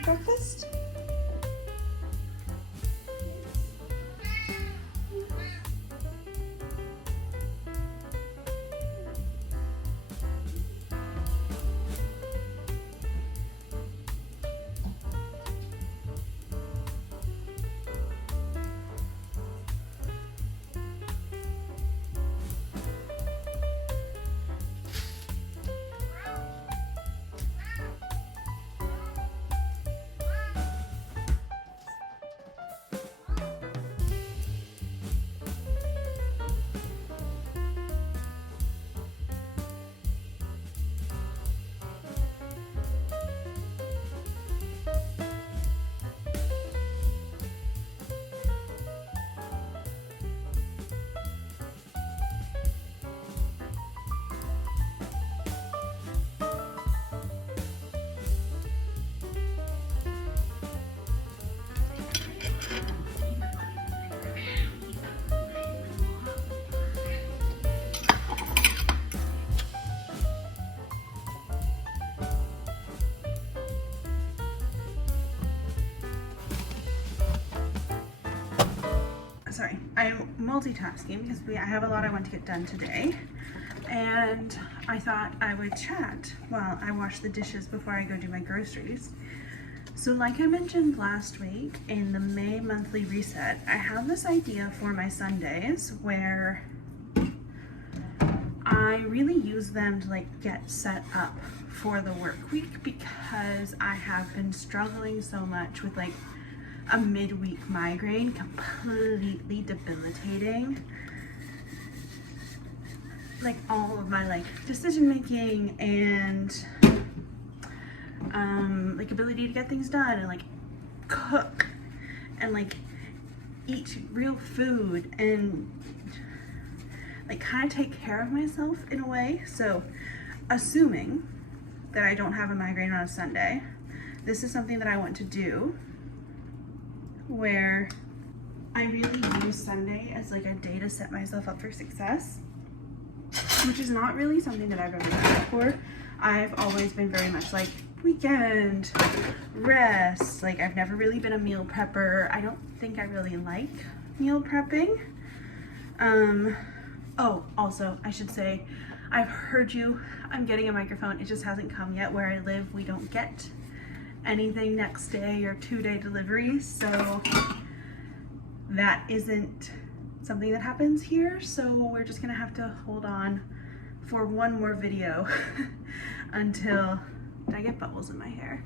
eat breakfast? Sorry, I'm multitasking because I have a lot I want to get done today, and I thought I would chat while I wash the dishes before I go do my groceries. So like I mentioned last week in the May monthly reset, I have this idea for my Sundays where I really use them to like get set up for the work week, because I have been struggling so much with like a midweek migraine, completely debilitating like all of my like decision making and like ability to get things done and like cook and like eat real food and like kind of take care of myself in a way. So assuming that I don't have a migraine on a Sunday, this is something that I want to do, where I really use Sunday as like a day to set myself up for success, which is not really something that I've ever done before. I've always been very much like weekend, rest. Like I've never really been a meal prepper. I don't think I really like meal prepping. Oh, also I should say, I've heard you, I'm getting a microphone. It just hasn't come yet. Where I live, we don't get anything next day or 2-day delivery, so that isn't something that happens here. So we're just gonna have to hold on for one more video until, did I get bubbles in my hair?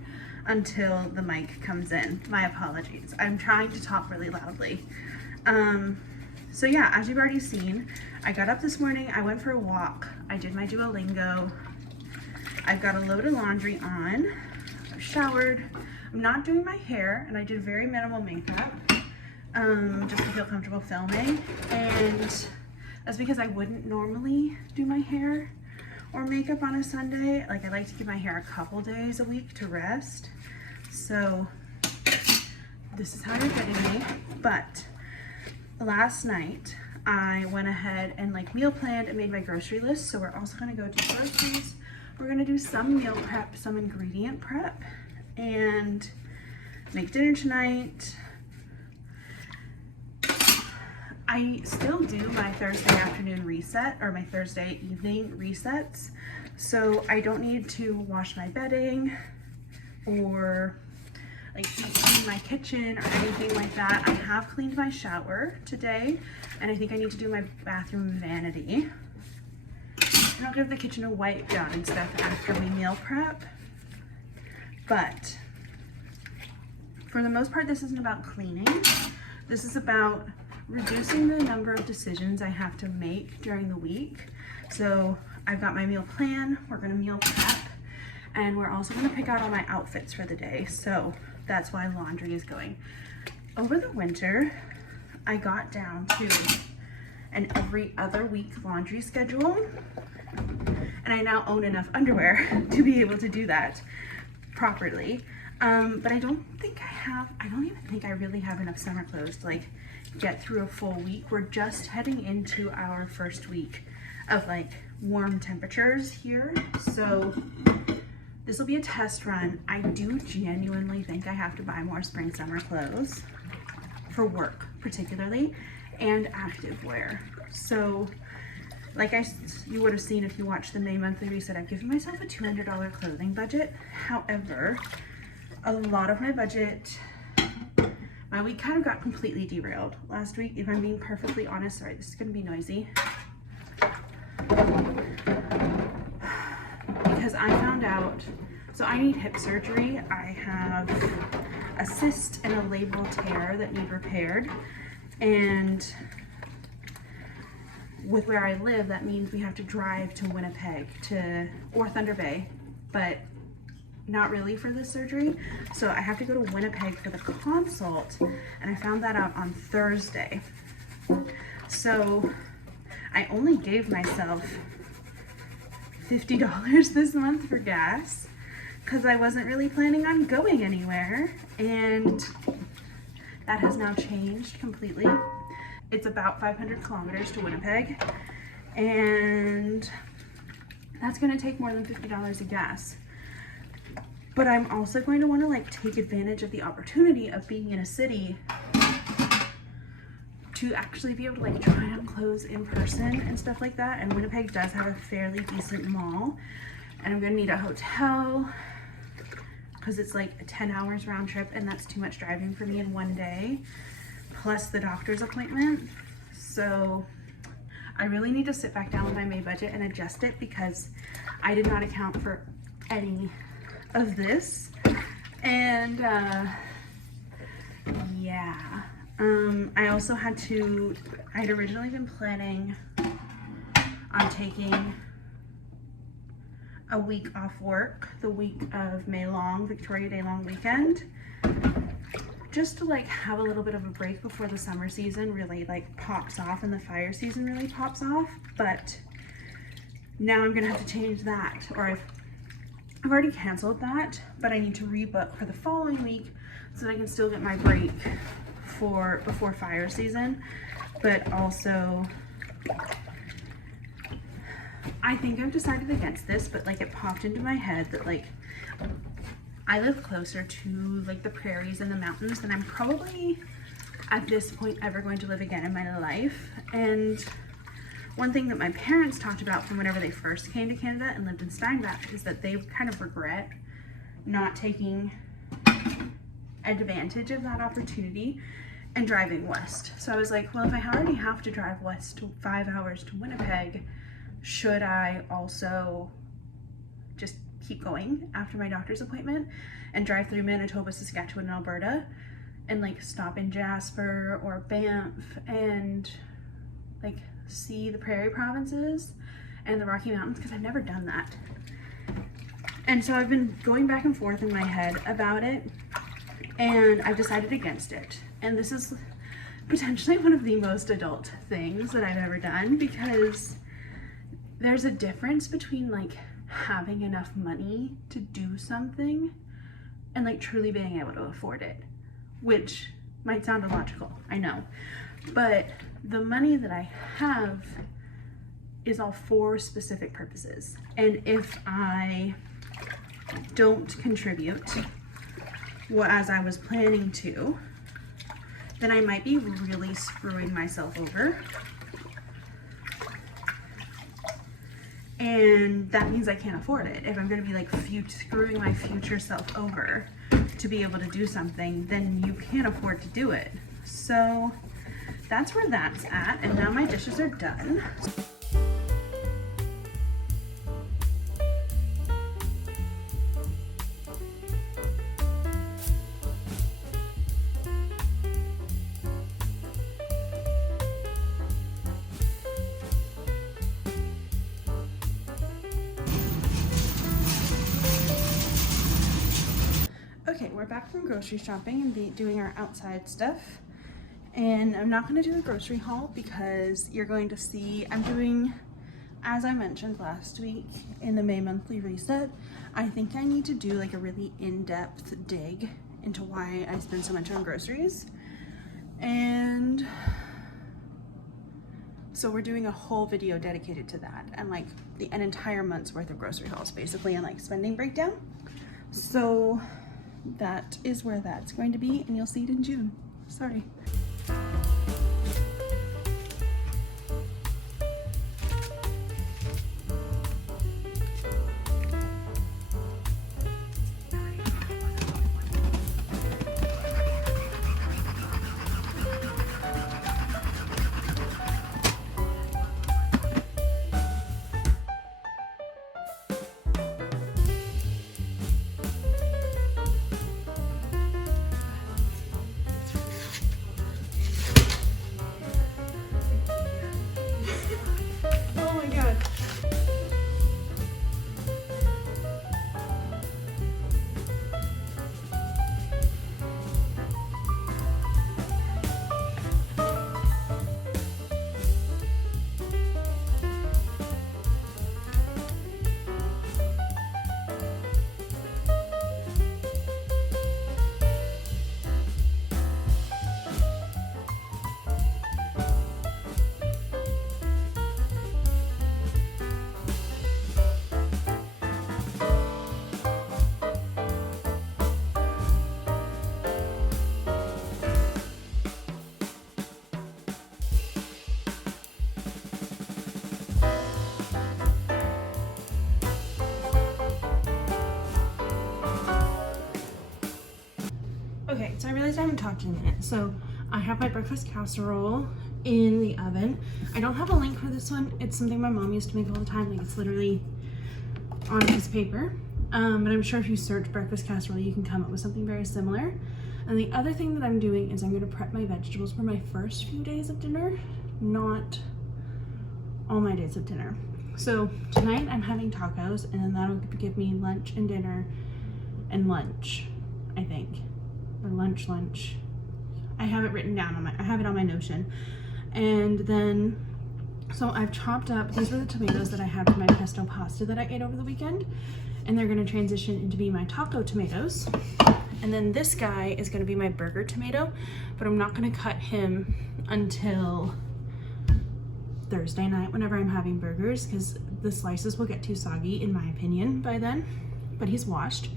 Until the mic comes in. My apologies. I'm trying to talk really loudly. So yeah, as you've already seen, I got up this morning, I went for a walk, I did my Duolingo, I've got a load of laundry on, I've showered, I'm not doing my hair, and I did very minimal makeup, just to feel comfortable filming, and that's because I wouldn't normally do my hair or makeup on a Sunday. Like I like to give my hair a couple days a week to rest, so this is how you're getting me. But last night I went ahead and like meal planned and made my grocery list. So we're also gonna go do groceries. We're gonna do some meal prep, some ingredient prep, and make dinner tonight. I still do my Thursday afternoon reset or my Thursday evening resets. So I don't need to wash my bedding or like clean my kitchen or anything like that. I have cleaned my shower today, and I think I need to do my bathroom vanity. And I'll give the kitchen a wipe down and stuff after we meal prep. But for the most part, this isn't about cleaning. This is about reducing the number of decisions I have to make during the week. So I've got my meal plan, we're gonna meal prep, and we're also gonna pick out all my outfits for the day. So that's why laundry is going. Over the winter, I got down to an every other week laundry schedule, and I now own enough underwear to be able to do that properly. But I don't even think I really have enough summer clothes to like get through a full week. We're just heading into our first week of like warm temperatures here. So this will be a test run. I do genuinely think I have to buy more spring summer clothes for work particularly, and active wear. So like you would have seen if you watched the May monthly reset, I've given myself a $200 clothing budget. However, a lot of my budget, my week kind of got completely derailed last week, if I'm being perfectly honest. Sorry, this is gonna be noisy. Because I found out, so I need hip surgery. I have a cyst and a labral tear that need repaired. And with where I live, that means we have to drive to Winnipeg or Thunder Bay, but not really for this surgery. So I have to go to Winnipeg for the consult, and I found that out on Thursday. So I only gave myself $50 this month for gas because I wasn't really planning on going anywhere, and that has now changed completely. It's about 500 kilometers to Winnipeg, and that's gonna take more than $50 of gas. But I'm also going to want to like take advantage of the opportunity of being in a city to actually be able to like try on clothes in person and stuff like that. And Winnipeg does have a fairly decent mall, and I'm gonna need a hotel because it's like 10 hours round trip, and that's too much driving for me in one day, plus the doctor's appointment. So I really need to sit back down with my May budget and adjust it, because I did not account for any of this. And yeah, I also had I'd originally been planning on taking a week off work, the week of May long, Victoria Day long weekend, just to like have a little bit of a break before the summer season really like pops off and the fire season really pops off. But now I'm gonna have to change that, or I've already canceled that, but I need to rebook for the following week so that I can still get my break before fire season. But also, I think I've decided against this, but like it popped into my head that like I live closer to like the prairies and the mountains than I'm probably at this point ever going to live again in my life. And one thing that my parents talked about from whenever they first came to Canada and lived in Steinbach is that they kind of regret not taking advantage of that opportunity and driving west. So I was like, well, if I already have to drive west to 5 hours to Winnipeg, should I also just keep going after my doctor's appointment and drive through Manitoba, Saskatchewan, and Alberta, and like stop in Jasper or Banff and like see the prairie provinces and the Rocky Mountains, because I've never done that. And so I've been going back and forth in my head about it, and I've decided against it. And this is potentially one of the most adult things that I've ever done, because there's a difference between like having enough money to do something and like truly being able to afford it, which might sound illogical, I know, but the money that I have is all for specific purposes. And if I don't contribute as I was planning to, then I might be really screwing myself over. And that means I can't afford it. If I'm gonna be like screwing my future self over to be able to do something, then you can't afford to do it. So that's where that's at. And now my dishes are done. Okay, we're back from grocery shopping and doing our outside stuff. And I'm not going to do a grocery haul because you're going to see I'm doing, as I mentioned last week in the May monthly reset, I think I need to do like a really in-depth dig into why I spend so much on groceries. And So we're doing a whole video dedicated to that, and like an entire month's worth of grocery hauls basically, and like spending breakdown. So that is where that's going to be, and you'll see it in June. Sorry. Okay, so I realized I haven't talked in a minute. So I have my breakfast casserole in the oven. I don't have a link for this one. It's something my mom used to make all the time. Like, it's literally on a piece of paper. But I'm sure if you search breakfast casserole, you can come up with something very similar. And the other thing that I'm doing is I'm going to prep my vegetables for my first few days of dinner, not all my days of dinner. So tonight I'm having tacos, and then that'll give me lunch and dinner and lunch, I think. Or lunch. I have it written down I have it on my Notion. And then, so I've chopped up, these were the tomatoes that I had for my pesto pasta that I ate over the weekend, and they're gonna transition into be my taco tomatoes. And then this guy is gonna be my burger tomato, but I'm not gonna cut him until Thursday night whenever I'm having burgers, because the slices will get too soggy in my opinion by then, but he's washed.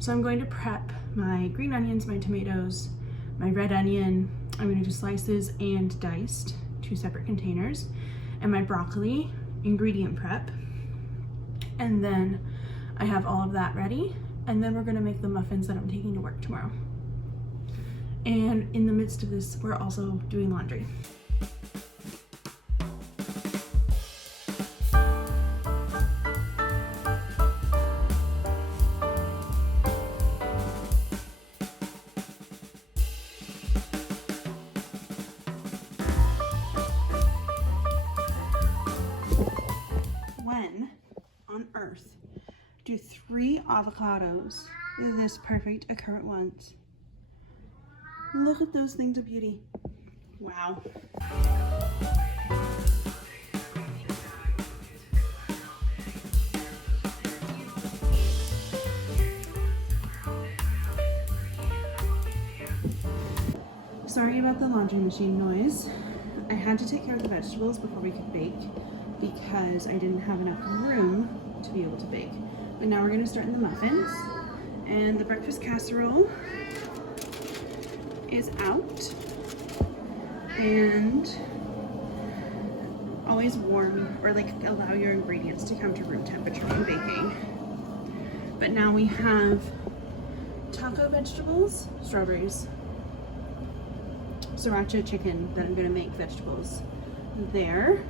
So I'm going to prep my green onions, my tomatoes, my red onion. I'm going to do slices and diced, 2 separate containers, and my broccoli ingredient prep. And then I have all of that ready. And then we're going to make the muffins that I'm taking to work tomorrow. And in the midst of this, we're also doing laundry. Earth do 3 avocados this perfect occur at once? Look at those things of beauty. Wow. Sorry about the laundry machine noise. I had to take care of the vegetables before we could bake because I didn't have enough room to be able to bake. But now we're going to start in the muffins, and the breakfast casserole is out, and always warm, or like allow your ingredients to come to room temperature when baking. But now we have taco vegetables, strawberries, sriracha chicken that I'm going to make vegetables there.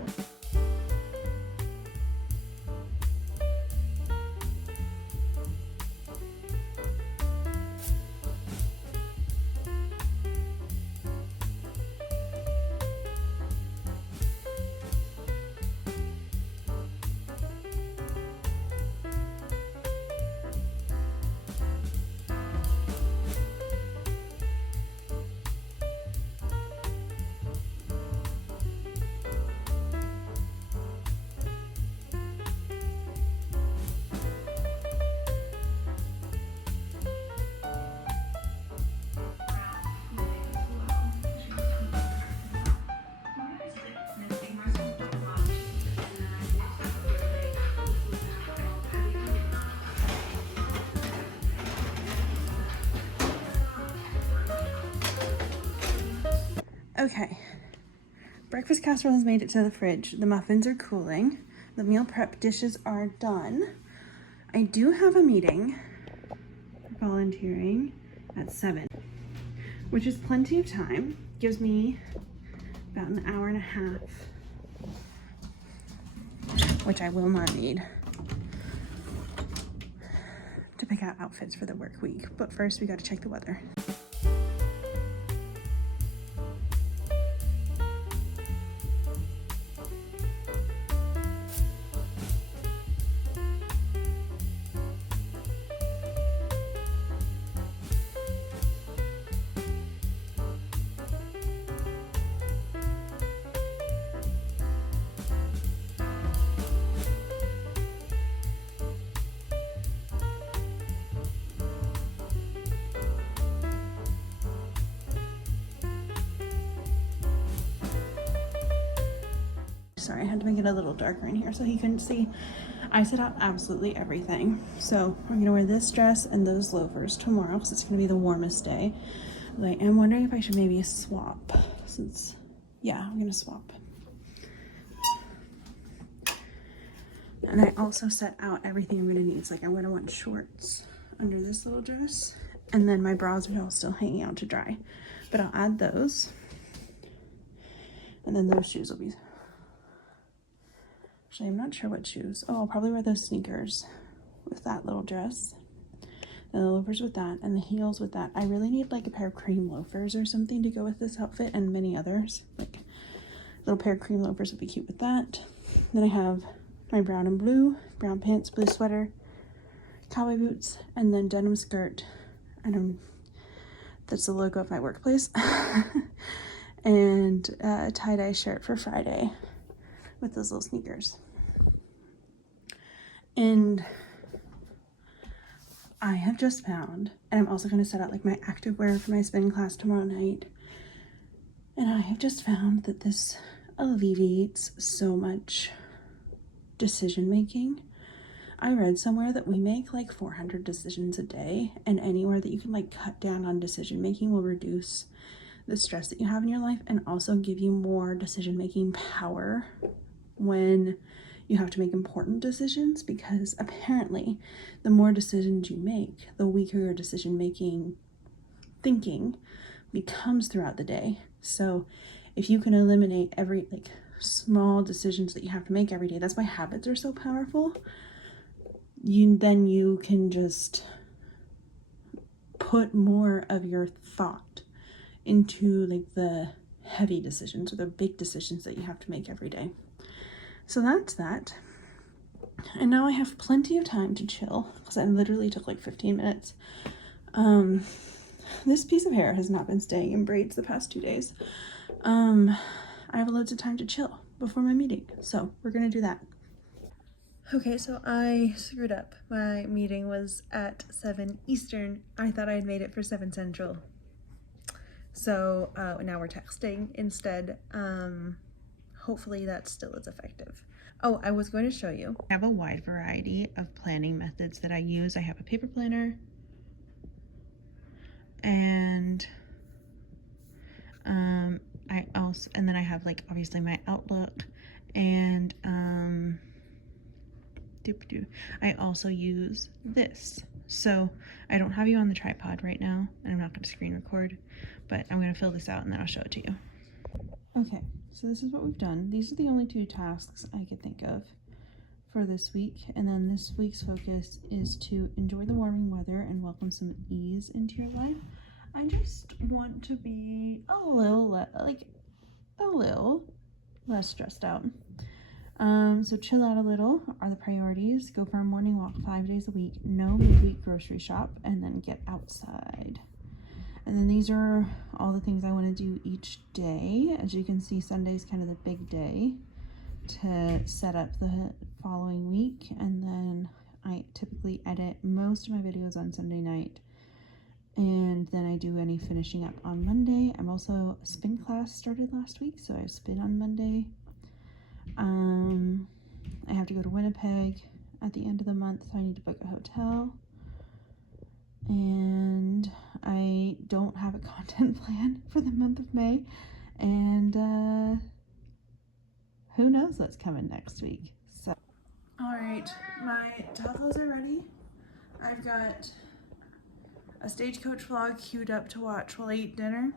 Okay, breakfast casserole has made it to the fridge. The muffins are cooling. The meal prep dishes are done. I do have a meeting, volunteering, at 7, which is plenty of time. Gives me about an hour and a half, which I will not need to pick out outfits for the work week. But first we got to check the weather. Sorry, I had to make it a little darker in here so he couldn't see. I set out absolutely everything. So I'm gonna wear this dress and those loafers tomorrow because it's gonna be the warmest day. But I am wondering if I should maybe swap since, yeah, I'm gonna swap. And I also set out everything I'm gonna need. It's like I'm gonna want shorts under this little dress, and then my bras are all still hanging out to dry. But I'll add those. And then those shoes will be, actually, I'm not sure what shoes. Oh, I'll probably wear those sneakers with that little dress. And the loafers with that, and the heels with that. I really need like a pair of cream loafers or something to go with this outfit and many others. Like little pair of cream loafers would be cute with that. Then I have my brown and blue, brown pants, blue sweater, cowboy boots, and then denim skirt. And that's the logo of my workplace. And a tie-dye shirt for Friday with those little sneakers. And I have just found, and I'm also going to set out like my activewear for my spin class tomorrow night. And I have just found that this alleviates so much decision making. I read somewhere that we make like 400 decisions a day, and anywhere that you can like cut down on decision making will reduce the stress that you have in your life and also give you more decision making power when you have to make important decisions, because apparently the more decisions you make, the weaker your decision making thinking becomes throughout the day. So if you can eliminate every like small decisions that you have to make every day, that's why habits are so powerful. You can just put more of your thought into like the heavy decisions or the big decisions that you have to make every day. So that's that. And now I have plenty of time to chill because I literally took like 15 minutes. This piece of hair has not been staying in braids the past 2 days. I have loads of time to chill before my meeting, so we're gonna do that. Okay, so I screwed up. My meeting was at 7 Eastern. I thought I had made it for 7 Central. So now we're texting instead. Hopefully that still is effective. Oh, I was going to show you. I have a wide variety of planning methods that I use. I have a paper planner, and then I have like obviously my Outlook, and I also use this. So I don't have you on the tripod right now, and I'm not going to screen record, but I'm going to fill this out and then I'll show it to you. Okay, so this is what we've done. These are the only 2 tasks I could think of for this week, and then this week's focus is to enjoy the warming weather and welcome some ease into your life. I just want to be a little less stressed out. So chill out a little are the priorities. Go for a morning walk 5 days a week, no midweek grocery shop, and then get outside. And then these are all the things I want to do each day. As you can see, Sunday's kind of the big day to set up the following week. And then I typically edit most of my videos on Sunday night. And then I do any finishing up on Monday. I'm also, spin class started last week, so I have spin on Monday. I have to go to Winnipeg at the end of the month, so I need to book a hotel. And I don't have a content plan for the month of May, And who knows what's coming next week. So, all right, my tacos are ready. I've got a Stagecoach vlog queued up to watch while I eat dinner.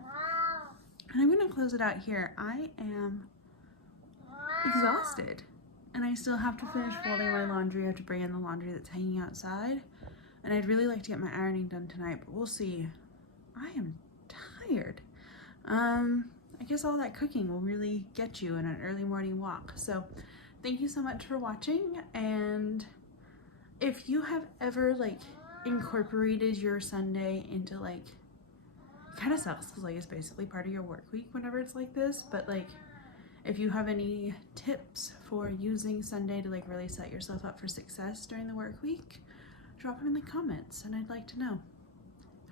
And I'm gonna close it out here. I am exhausted. And I still have to finish folding my laundry. I have to bring in the laundry that's hanging outside. And I'd really like to get my ironing done tonight, but we'll see. I am tired. I guess all that cooking will really get you in an early morning walk. So thank you so much for watching. And if you have ever like incorporated your Sunday into like, it kind of sucks because like it's basically part of your work week whenever it's like this, but like if you have any tips for using Sunday to like really set yourself up for success during the work week, drop them in the comments and I'd like to know.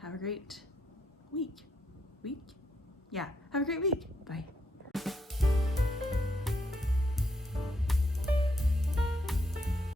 Have a great week. Yeah, have a great week. Bye.